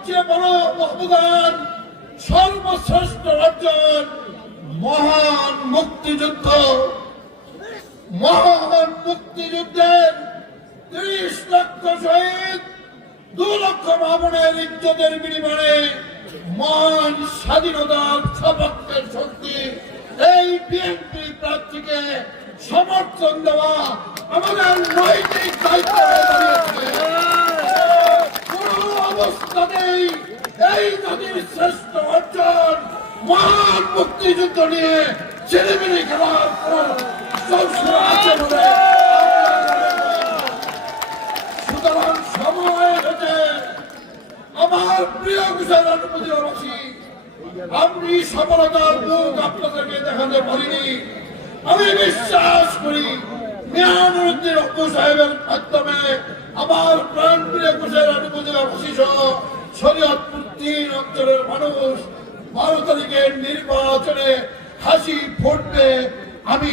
সবচেয়ে বড় অবদান, সর্বশ্রেষ্ঠ অর্জন মহান মুক্তিযুদ্ধ। মহান মুক্তিযুদ্ধের ৩০ লক্ষ শহীদ, ২ লক্ষ মামুনের ইজ্জতের বিনিময়ে মহান স্বাধীনতার সপক্ষের শক্তি এই বিএনপি প্রার্থীকে সমর্থন দেওয়া আমাদের নৈতিক দায়িত্ব হয়ে দাঁড়িয়েছে। কোন অবস্থাতেই এই জাতির শ্রেষ্ঠ অর্জন মহান মুক্তিযুদ্ধ নিয়ে ছেলেমেয়ে খেলার আছে বলে সুতরাং সময় হতে আমার প্রিয় গুজরাটবাসী, আমি সফলতার মুখ আপনাদেরকে দেখাতে পারিনি। আমি বিশ্বাস করি মিয়ানুরউদ্দিন অপু সাহেবের মাধ্যমে আমার প্রাণ প্রিয় গুজরাটবাসী সহ শরীয়তপুর ৩ অঞ্চলের মানুষ 12 তারিখের নির্বাচনে হাসি ফুটবে। আমি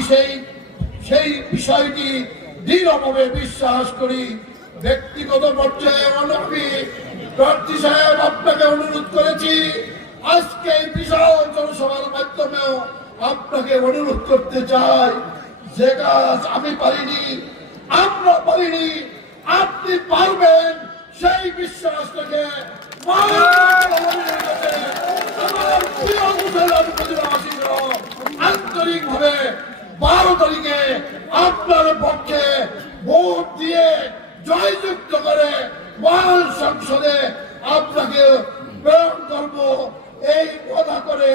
সেই বিষয়টি দৃঢ়ভাবে বিশ্বাস করি। ব্যক্তিগত পর্যায়ে আমি প্রার্থী সাহেব আপনাকে অনুরোধ করেছি, আজকে এই বিশাল জনসভার মাধ্যমেও আপনাকে অনুরোধ করতে চাই, যে কাজ আমি পারিনি, আমরা পারিনি, আপনি পারবেন সেই বিশ্বাস থেকে আন্তরিক ভাবে 12 তারিখে আপনার পক্ষে ভোট দিয়ে জয়যুক্ত করে মহান সংসদে আপনাকে প্রেরণ করব। এই কথা করে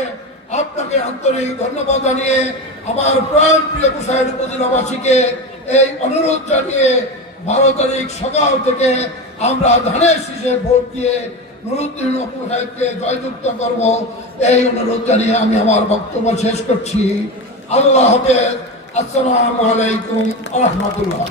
আপনাকে আন্তরিক ধন্যবাদ জানিয়ে আমার প্রাণ প্রিয় কুশাইর উপজেলাবাসীকে এই অনুরোধ জানিয়ে 12 তারিখ সকাল থেকে আমরা ধানের শীষে ভোট দিয়ে নুরুদ্দিন অপু সাহেবকে জয়যুক্ত করব, এই অনুরোধ জানিয়ে আমি আমার বক্তব্য শেষ করছি। আল্লাহ হাফেজ। আসসালামু আলাইকুম ওয়া রাহমাতুল্লাহ।